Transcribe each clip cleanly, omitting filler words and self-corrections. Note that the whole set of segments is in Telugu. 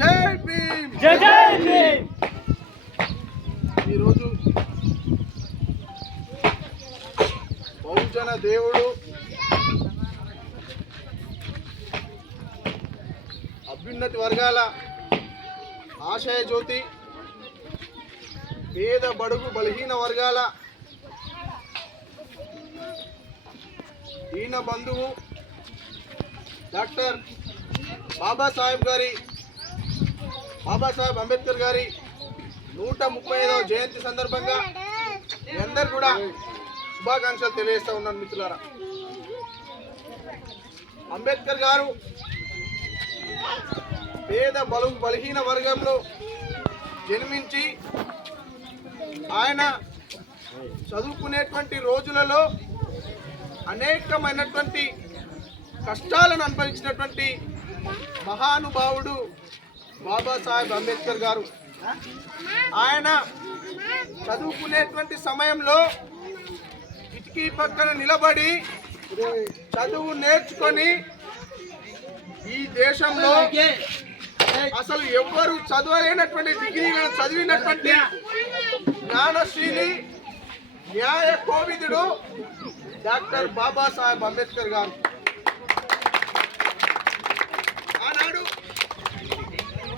జై భీమ్. జై జై భీమ్. ఈరోజు బహుజన దేవుడు, అభ్యున్నతి వర్గాల ఆశయ జ్యోతి, పేద బడుగు బలహీన వర్గాల దీన బంధువు డాక్టర్ బాబాసాహెబ్ అంబేద్కర్ గారి 135వ జయంతి సందర్భంగా మీ అందరు కూడా శుభాకాంక్షలు తెలియజేస్తా ఉన్నాను మిత్రులారా. అంబేద్కర్ గారు పేద బలహీన వర్గంలో జన్మించి ఆయన చదువుకునేటువంటి రోజులలో అనేకమైనటువంటి కష్టాలను అనుభవించినటువంటి మహానుభావుడు బాబాసాహెబ్ అంబేద్కర్ గారు. ఆయన చదువుకునేటువంటి సమయంలో కిటికీ పక్కన నిలబడి చదువు నేర్చుకొని ఈ దేశంలో అసలు ఎవ్వరు చదవలేనటువంటి డిగ్రీ చదివినటువంటి జ్ఞానశీలి, న్యాయ కోవిదుడు డాక్టర్ బాబాసాహెబ్ అంబేద్కర్ గారు. ఆనాడు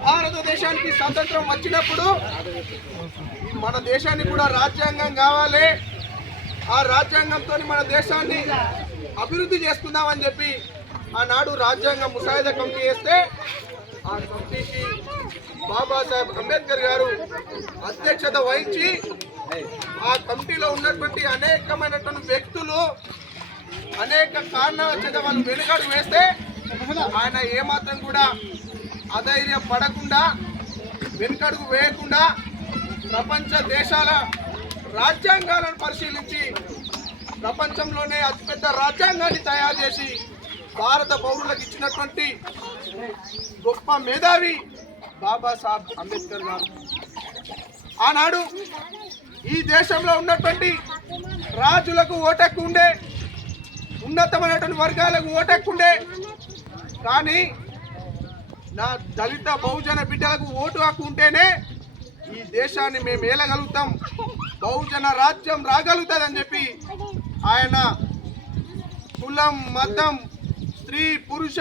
భారతదేశానికి స్వాతంత్రం వచ్చినప్పుడు మన దేశాన్ని కూడా రాజ్యాంగం కావాలి, ఆ రాజ్యాంగంతో మన దేశాన్ని అభివృద్ధి చేసుకుందామని చెప్పి ఆనాడు రాజ్యాంగ ముసాయిదా కమిటీ వేస్తే ఆ కమిటీకి బాబాసాహెబ్ అంబేద్కర్ గారు అధ్యక్షత వహించి ఆ కమిటీలో ఉన్నటువంటి అనేకమైనటువంటి వ్యక్తులు అనేక కారణాల చేత వాళ్ళు వెనుకడు వేస్తే ఆయన ఏమాత్రం కూడా అధైర్య పడకుండా వెనుకడుగు వేయకుండా ప్రపంచ దేశాల రాజ్యాంగాలను పరిశీలించి ప్రపంచంలోనే అతిపెద్ద రాజ్యాంగాన్ని తయారు చేసి భారత పౌరులకు ఇచ్చినటువంటి గొప్ప మేధావి బాబాసాహెబ్ అంబేద్కర్ గారు. ఆనాడు ఈ దేశంలో ఉన్నటువంటి రాజులకు ఓటెక్కు ఉండే, ఉన్నతమైనటువంటి వర్గాలకు ఓటెక్కు ఉండే, కానీ నా దళిత బహుజన బిడ్డలకు ఓటు హక్కు ఉంటేనే ఈ దేశాన్ని మేము ఏలగలుగుతాం, బహుజన రాజ్యం రాగలుగుతుందని చెప్పి ఆయన కులం, మతం, స్త్రీ, పురుష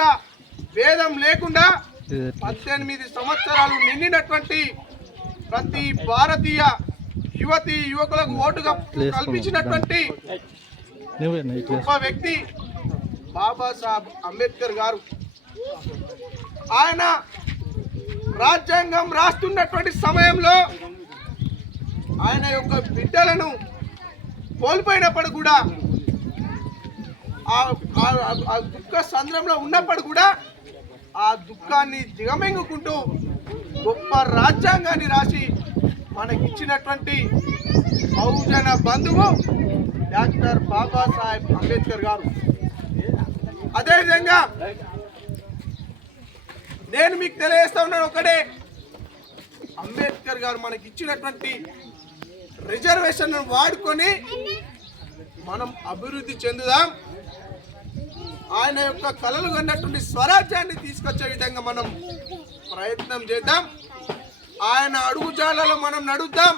భేదం లేకుండా 18 సంవత్సరాలు నిండినటువంటి ప్రతి భారతీయ యువతి యువకులకు ఓటుగా కల్పించినటువంటి గొప్ప వ్యక్తి బాబాసాహెబ్ అంబేద్కర్ గారు. ఆయన రాజ్యాంగం రాస్తున్నటువంటి సమయంలో ఆయన యొక్క బిడ్డలను కోల్పోయినప్పుడు కూడా ఆ దుఃఖ సంద్రంలో ఉన్నప్పుడు కూడా ఆ దుఃఖాన్ని దిగమింగుకుంటూ గొప్ప రాజ్యాంగాన్ని రాసి మనకిచ్చినటువంటి బహుజన బంధువు డాక్టర్ బాబాసాహెబ్ అంబేద్కర్ గారు. అదేవిధంగా నేను మీకు తెలియజేస్తా ఉన్నాను ఒకటే, అంబేద్కర్ గారు మనకి ఇచ్చినటువంటి రిజర్వేషన్ వాడుకొని మనం అభివృద్ధి చెందుదాం, ఆయన యొక్క కలలు కన్నటువంటి స్వరాజ్యాన్ని తీసుకొచ్చే విధంగా మనం ప్రయత్నం చేద్దాం, ఆయన అడుగుజాలలో మనం నడుద్దాం.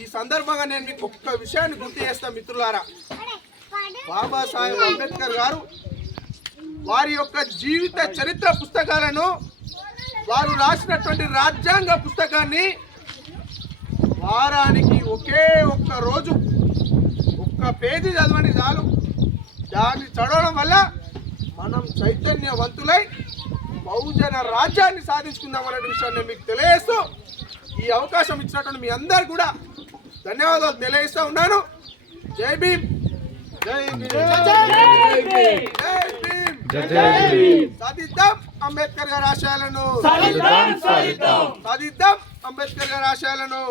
ఈ సందర్భంగా నేను మీకు ఒక్క విషయాన్ని గుర్తు చేస్తాను మిత్రులారా. బాబాసాహెబ్ అంబేద్కర్ గారు వారి యొక్క జీవిత చరిత్ర పుస్తకాలను, వారు రాసినటువంటి రాజ్యాంగ పుస్తకాన్ని వారానికి ఒకే ఒక్క రోజు ఒక్క పేజీ చదవండి చాలు. దాన్ని చదవడం వల్ల మనం చైతన్యవంతులై బహుజన రాజ్యాన్ని సాధించుకుందాం అనే విషయాన్ని మీకు తెలియజేస్తూ ఈ అవకాశం ఇచ్చినటువంటి మీ అందరు కూడా ధన్యవాదాలు తెలియజేస్తూ ఉన్నాను. జై భీమ్. జై భీమ్. జై భీమ్. సాధిద్దాం అంబేద్కర్ గారి ఆశయాలను, సాధిద్దాం అంబేద్కర్ గారి ఆశయాలను.